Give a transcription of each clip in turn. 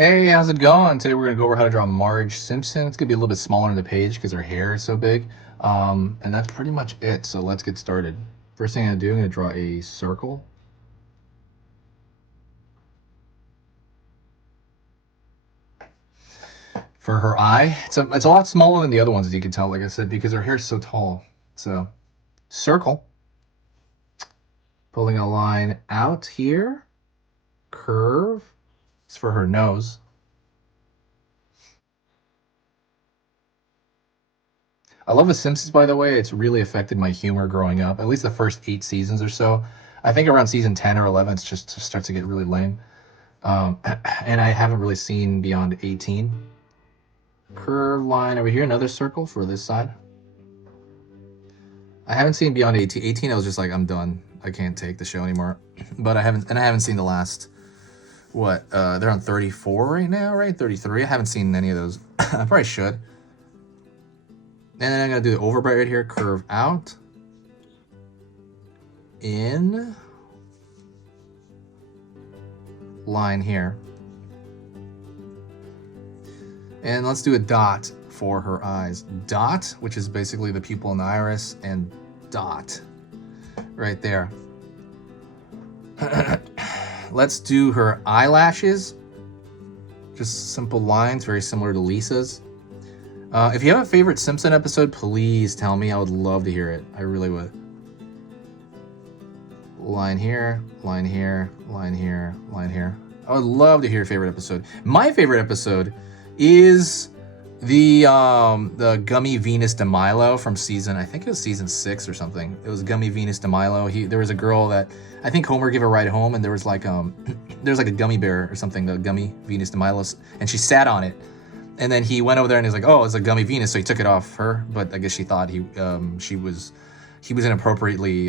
Hey, how's it going? Today we're gonna go over how to draw Marge Simpson. It's gonna be a little bit smaller on the page because her hair is so big. And that's pretty much it. So let's get started. First thing I'm gonna do, I'm gonna draw a circle. For her eye. It's a lot smaller than the other ones, as you can tell, like I said, because her hair is so tall. So circle. Pulling a line out here. Curve. It's for her nose. I love The Simpsons, by the way. It's really affected my humor growing up, at least the first 8 seasons or so. I think around season 10 or 11, it just starts to get really lame. And I haven't really seen beyond 18. Curved line over here, another circle for this side. I haven't seen beyond 18. 18, I was just like, I'm done. I can't take the show anymore. But I haven't seen the last, they're on 34 right now, right? 33. I haven't seen any of those. I probably should. And then I'm going to do the overbite right here, curve out, in, line here. And let's do a dot for her eyes. Dot, which is basically the pupil in the iris, and dot right there. Let's do her eyelashes. Just simple lines, very similar to Lisa's. If you have a favorite Simpson episode, please tell me. I would love to hear it. I really would. Line here, line here, line here, line here. I would love to hear your favorite episode. My favorite episode is the Gummy Venus de Milo from I think it was season 6 or something. It was Gummy Venus de Milo. There was a girl that I think Homer gave a ride home, and there was like a gummy bear or something, the Gummy Venus de Milo, and she sat on it. And then he went over there and he's like, "Oh, it's a gummy Venus," so he took it off her. But I guess she thought he was inappropriately,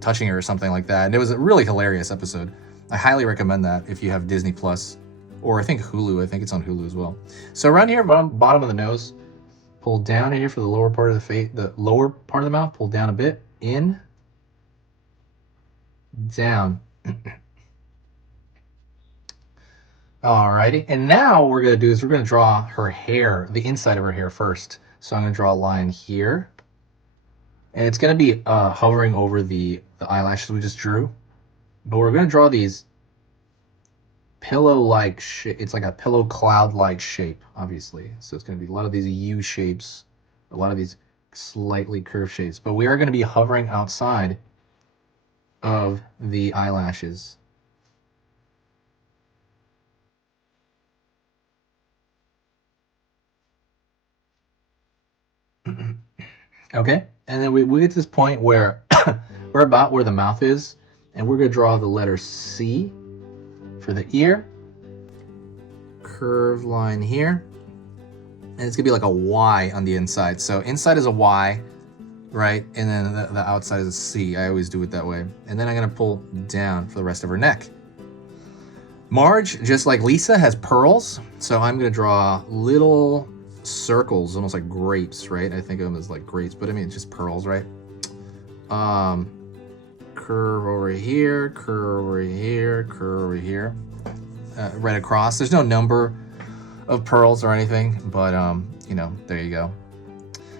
touching her or something like that. And it was a really hilarious episode. I highly recommend that if you have Disney Plus, or I think Hulu. I think it's on Hulu as well. So around here, bottom of the nose, pull down here for the lower part of the face, the lower part of the mouth. Pull down a bit, in, down. Alrighty, and now what we're gonna do is we're gonna draw her hair, the inside of her hair first. So I'm gonna draw a line here, and it's gonna be hovering over the eyelashes we just drew. But we're gonna draw these pillow-like shape. It's like a pillow cloud-like shape, obviously. So it's gonna be a lot of these U shapes, a lot of these slightly curved shapes. But we are gonna be hovering outside of the eyelashes. Okay, and then we get to this point where we're about where the mouth is, and we're going to draw the letter C for the ear. Curved line here, and it's going to be like a Y on the inside. So inside is a Y, right? And then the outside is a C. I always do it that way. And then I'm going to pull down for the rest of her neck. Marge, just like Lisa, has pearls, so I'm going to draw little circles, almost like grapes, right? I think of them as like grapes, but I mean, it's just pearls, right? Curve over here, curve over here, curve over here, right across. There's no number of pearls or anything, but there you go.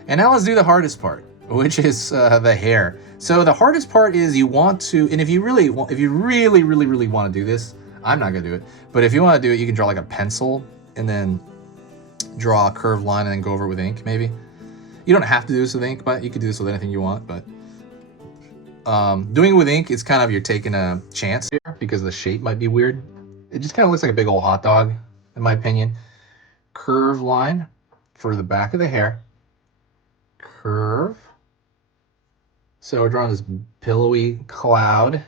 And now let's do the hardest part, which is the hair. So the hardest part is you want to, and if you really want to do this, I'm not gonna do it, but if you want to do it, you can draw like a pencil and then draw a curved line and then go over it with ink, maybe. You don't have to do this with ink, but you could do this with anything you want. But doing it with ink is kind of, you're taking a chance here because the shape might be weird. It just kind of looks like a big old hot dog, in my opinion. Curved line for the back of the hair. Curve. So we're drawing this pillowy cloud.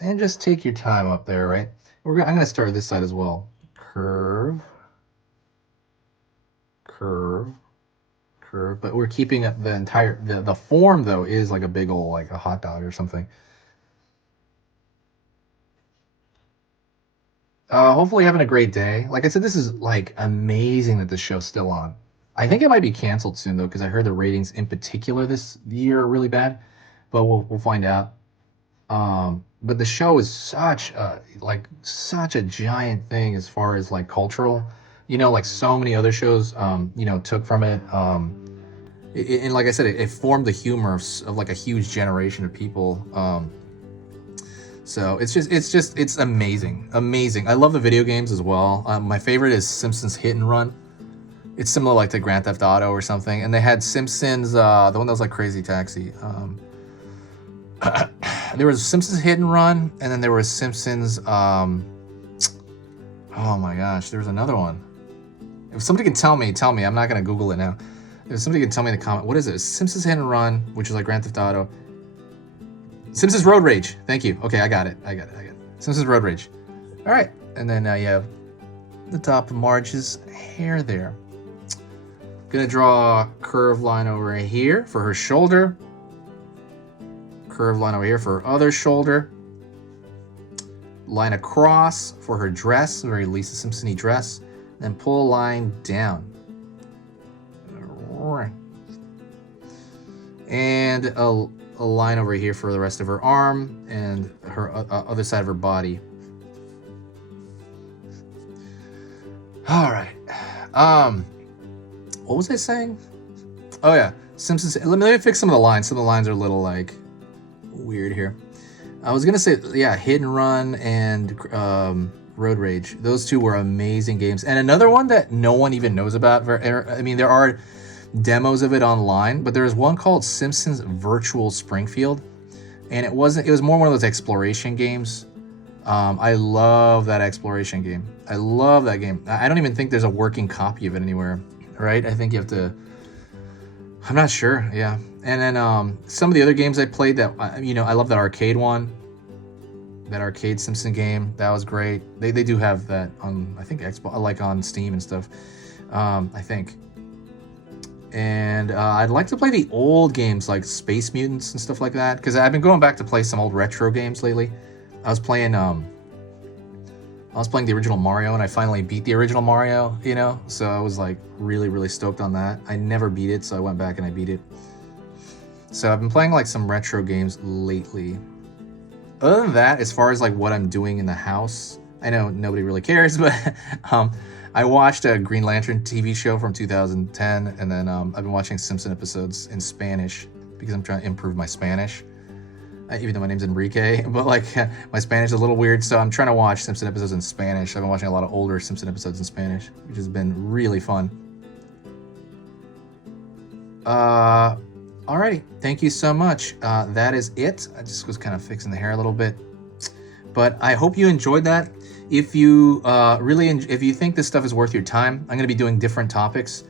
And just take your time up there, right? I'm going to start this side as well. Curve, curve, curve. But we're keeping the entire, the form, though, is like a big old, like a hot dog or something. Hopefully having a great day. Like I said, this is like amazing that the show's still on. I think it might be canceled soon, though, because I heard the ratings in particular this year are really bad. But we'll find out. But the show is such a giant thing as far as like cultural, like so many other shows, took from it. And like I said, it formed the humor of like a huge generation of people. So it's amazing, amazing. I love the video games as well. My favorite is Simpsons Hit and Run. It's similar like to Grand Theft Auto or something. And they had Simpsons, the one that was like Crazy Taxi. There was Simpsons Hit and Run, and then there was Simpsons. Oh my gosh, there was another one. If somebody can tell me. I'm not gonna Google it now. If somebody can tell me in the comment, what is it? Simpsons Hit and Run, which is like Grand Theft Auto. Simpsons Road Rage. Thank you. Okay, I got it. Simpsons Road Rage. All right, and then you have the top of Marge's hair there. Gonna draw a curved line over here for her shoulder. Curved line over here for her other shoulder. Line across for her dress, very Lisa Simpson-y dress. Then pull a line down. And a line over here for the rest of her arm and her other side of her body. All right. What was I saying? Oh yeah, Simpsons. Let me fix some of the lines. Some of the lines are a little like weird here. I was gonna say, yeah, Hit and Run and Road Rage. Those two were amazing games. And another one that no one even knows about. I mean, there are demos of it online, but there was one called Simpsons Virtual Springfield, and it was more one of those exploration games. I love that exploration game. I love that game. I don't even think there's a working copy of it anywhere, right? I think you have to. I'm not sure. Yeah. And then some of the other games I played that, I love that arcade one. That arcade Simpson game, that was great. They do have that on, I think, Xbox, like on Steam and stuff. I think. And I'd like to play the old games like Space Mutants and stuff like that, because I've been going back to play some old retro games lately. I was playing the original Mario, and I finally beat the original Mario, so I was like really, really stoked on that. I never beat it, so I went back and I beat it. So I've been playing like some retro games lately. Other than that, as far as like what I'm doing in the house, I know nobody really cares, but I watched a Green Lantern TV show from 2010, and then I've been watching Simpson episodes in Spanish because I'm trying to improve my Spanish. Even though my name's Enrique, but like my Spanish is a little weird, so I'm trying to watch Simpson episodes in Spanish. I've been watching a lot of older Simpson episodes in Spanish, which has been really fun. Alrighty, thank you so much. That is it. I just was kind of fixing the hair a little bit, but I hope you enjoyed that. If you if you think this stuff is worth your time, I'm going to be doing different topics.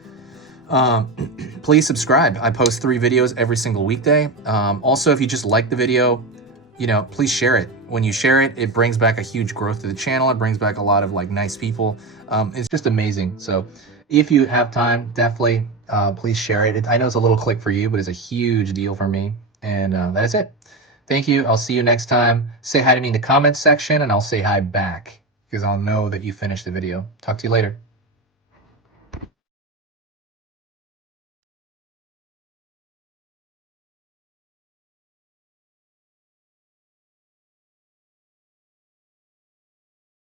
Please subscribe. I post 3 videos every single weekday. Also, if you just like the video, please share it. When you share it, it brings back a huge growth to the channel. It brings back a lot of like nice people. It's just amazing. So if you have time, definitely please share it. I know it's a little click for you, but it's a huge deal for me. And that is it. Thank you. I'll see you next time. Say hi to me in the comments section, and I'll say hi back because I'll know that you finished the video. Talk to you later.